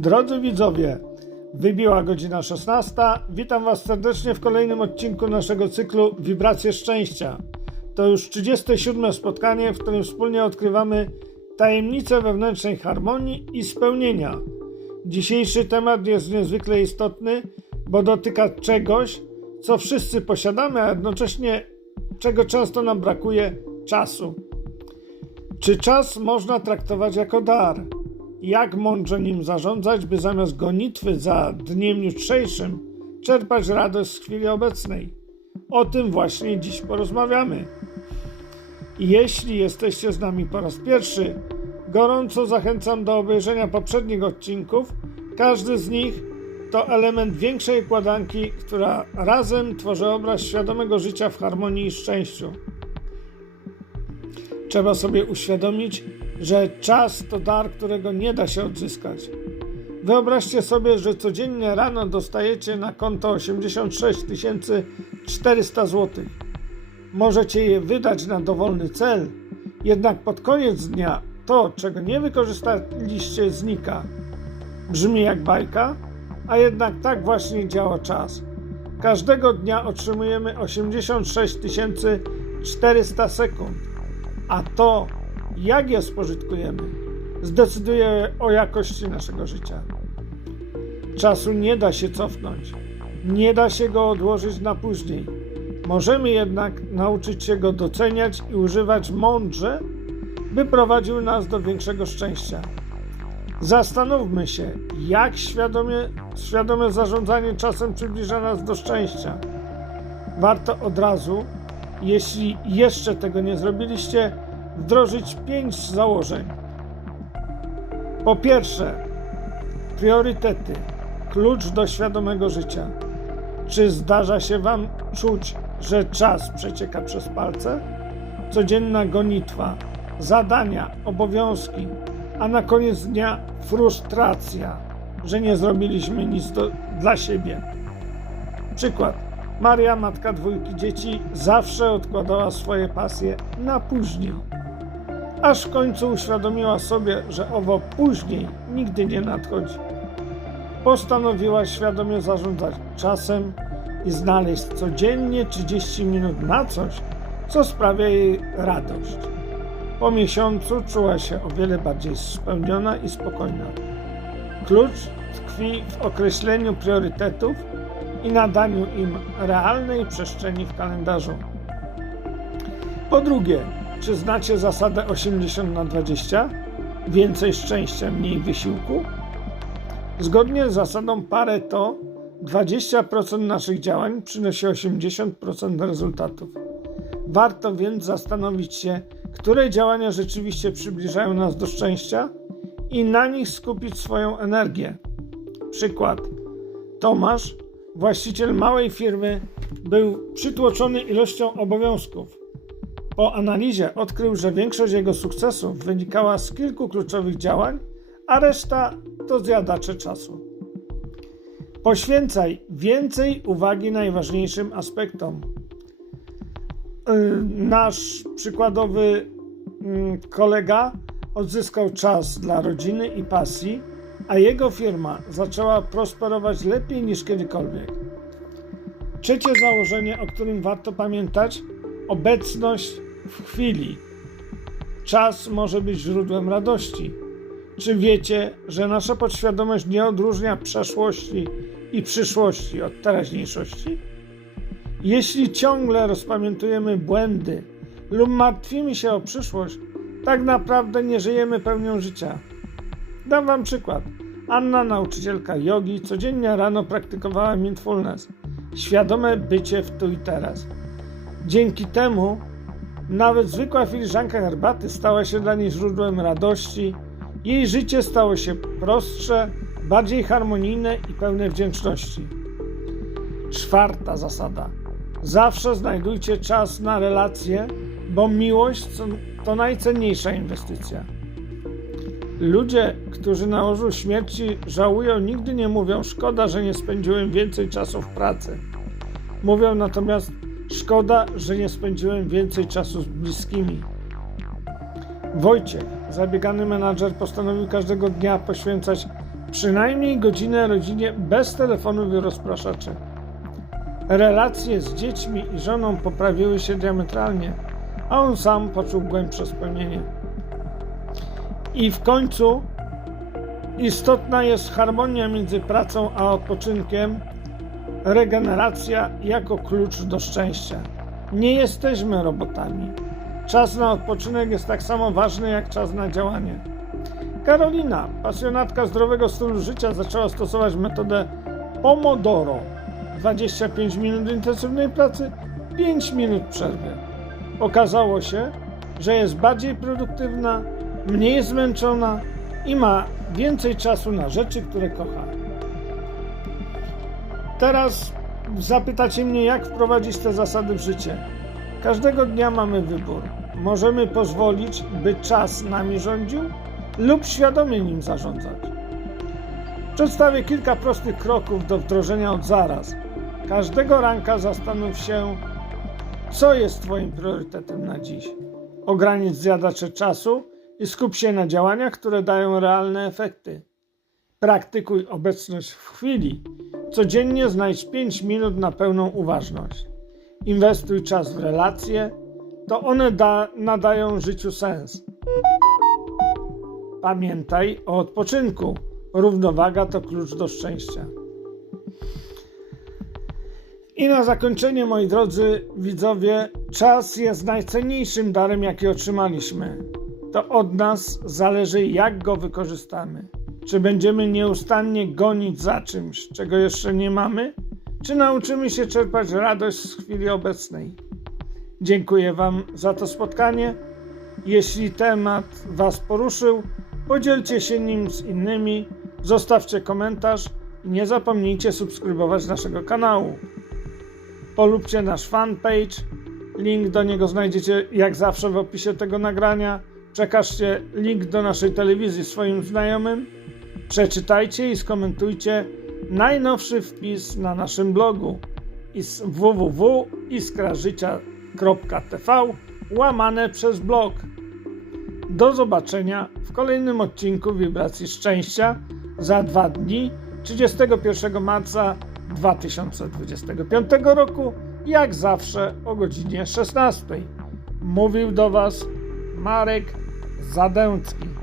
Drodzy widzowie, wybiła godzina 16. Witam Was serdecznie w kolejnym odcinku naszego cyklu Wibracje Szczęścia. To już 37 spotkanie, w którym wspólnie odkrywamy tajemnice wewnętrznej harmonii i spełnienia. Dzisiejszy temat jest niezwykle istotny, bo dotyka czegoś, co wszyscy posiadamy, a jednocześnie czego często nam brakuje czasu. Czy czas można traktować jako dar? Jak mądrze nim zarządzać, by zamiast gonitwy za dniem jutrzejszym czerpać radość z chwili obecnej? O tym właśnie dziś porozmawiamy. Jeśli jesteście z nami po raz pierwszy, gorąco zachęcam do obejrzenia poprzednich odcinków. Każdy z nich to element większej układanki, która razem tworzy obraz świadomego życia w harmonii i szczęściu. Trzeba sobie uświadomić, że czas to dar, którego nie da się odzyskać. Wyobraźcie sobie, że codziennie rano dostajecie na konto 86 400 zł. Możecie je wydać na dowolny cel, jednak pod koniec dnia to, czego nie wykorzystaliście, znika. Brzmi jak bajka, a jednak tak właśnie działa czas. Każdego dnia otrzymujemy 86 400 sekund, a to, jak je spożytkujemy, zdecyduje o jakości naszego życia. Czasu nie da się cofnąć, nie da się go odłożyć na później. Możemy jednak nauczyć się go doceniać i używać mądrze, by prowadził nas do większego szczęścia. Zastanówmy się, jak świadomie, świadome zarządzanie czasem przybliża nas do szczęścia. Warto od razu, jeśli jeszcze tego nie zrobiliście, wdrożyć pięć założeń. Po pierwsze, priorytety klucz do świadomego życia. Czy zdarza się Wam czuć, że czas przecieka przez palce? Codzienna gonitwa, zadania, obowiązki, a na koniec dnia frustracja, że nie zrobiliśmy nic do, dla siebie. Przykład. Maria, matka dwójki dzieci, zawsze odkładała swoje pasje na później. Aż w końcu uświadomiła sobie, że owo później nigdy nie nadchodzi. Postanowiła świadomie zarządzać czasem i znaleźć codziennie 30 minut na coś, co sprawia jej radość. Po miesiącu czuła się o wiele bardziej spełniona i spokojna. Klucz tkwi w określeniu priorytetów i nadaniu im realnej przestrzeni w kalendarzu. Po drugie, czy znacie zasadę 80 na 20? Więcej szczęścia, mniej wysiłku? Zgodnie z zasadą Pareto, 20% naszych działań przynosi 80% rezultatów. Warto więc zastanowić się, które działania rzeczywiście przybliżają nas do szczęścia i na nich skupić swoją energię. Przykład. Tomasz, właściciel małej firmy, był przytłoczony ilością obowiązków. Po analizie odkrył, że większość jego sukcesów wynikała z kilku kluczowych działań, a reszta to zjadacze czasu. Poświęcaj więcej uwagi najważniejszym aspektom. Yy, Nasz przykładowy mm, kolega odzyskał czas dla rodziny i pasji, a jego firma zaczęła prosperować lepiej niż kiedykolwiek. Trzecie założenie, o którym warto pamiętać: obecność w chwili. Czas może być źródłem radości. Czy wiecie, że nasza podświadomość nie odróżnia przeszłości i przyszłości od teraźniejszości? Jeśli ciągle rozpamiętujemy błędy lub martwimy się o przyszłość, tak naprawdę nie żyjemy pełnią życia. Dam Wam przykład. Anna, nauczycielka jogi, codziennie rano praktykowała mindfulness, świadome bycie w tu i teraz. Dzięki temu nawet zwykła filiżanka herbaty stała się dla niej źródłem radości. Jej życie stało się prostsze, bardziej harmonijne i pełne wdzięczności. Czwarta zasada. Zawsze znajdujcie czas na relacje, bo miłość to najcenniejsza inwestycja. Ludzie, którzy na łożu śmierci żałują, nigdy nie mówią: Szkoda, że nie spędziłem więcej czasu w pracy. Mówią natomiast: Szkoda, że nie spędziłem więcej czasu z bliskimi. Wojciech, zabiegany menadżer, postanowił każdego dnia poświęcać przynajmniej godzinę rodzinie bez telefonów i rozpraszaczy. Relacje z dziećmi i żoną poprawiły się diametralnie, a on sam poczuł głębsze spełnienie. I w końcu istotna jest harmonia między pracą a odpoczynkiem, regeneracja jako klucz do szczęścia. Nie jesteśmy robotami. Czas na odpoczynek jest tak samo ważny jak czas na działanie. Karolina, pasjonatka zdrowego stylu życia, zaczęła stosować metodę Pomodoro. 25 minut intensywnej pracy, 5 minut przerwy. Okazało się, że jest bardziej produktywna, mniej zmęczona i ma więcej czasu na rzeczy, które kocha. Teraz zapytacie mnie, jak wprowadzić te zasady w życie. Każdego dnia mamy wybór. Możemy pozwolić, by czas nami rządził, lub świadomie nim zarządzać. Przedstawię kilka prostych kroków do wdrożenia od zaraz. Każdego ranka zastanów się, co jest Twoim priorytetem na dziś. Ogranicz zjadacze czasu i skup się na działaniach, które dają realne efekty. Praktykuj obecność w chwili. Codziennie znajdź 5 minut na pełną uważność. Inwestuj czas w relacje, to one da, nadają życiu sens. Pamiętaj o odpoczynku. Równowaga to klucz do szczęścia. I na zakończenie, moi drodzy widzowie, czas jest najcenniejszym darem, jaki otrzymaliśmy. To od nas zależy, jak go wykorzystamy. Czy będziemy nieustannie gonić za czymś, czego jeszcze nie mamy, czy nauczymy się czerpać radość z chwili obecnej. Dziękuję Wam za to spotkanie. Jeśli temat Was poruszył, podzielcie się nim z innymi, zostawcie komentarz i nie zapomnijcie subskrybować naszego kanału. Polubcie nasz fanpage, link do niego znajdziecie jak zawsze w opisie tego nagrania. Przekażcie link do naszej telewizji swoim znajomym. Przeczytajcie i skomentujcie najnowszy wpis na naszym blogu is www.iskrażycia.tv łamane przez blog. Do zobaczenia w kolejnym odcinku Wibracji Szczęścia za dwa dni 31 marca 2025 roku, jak zawsze o godzinie 16. Mówił do Was Marek Zadęcki.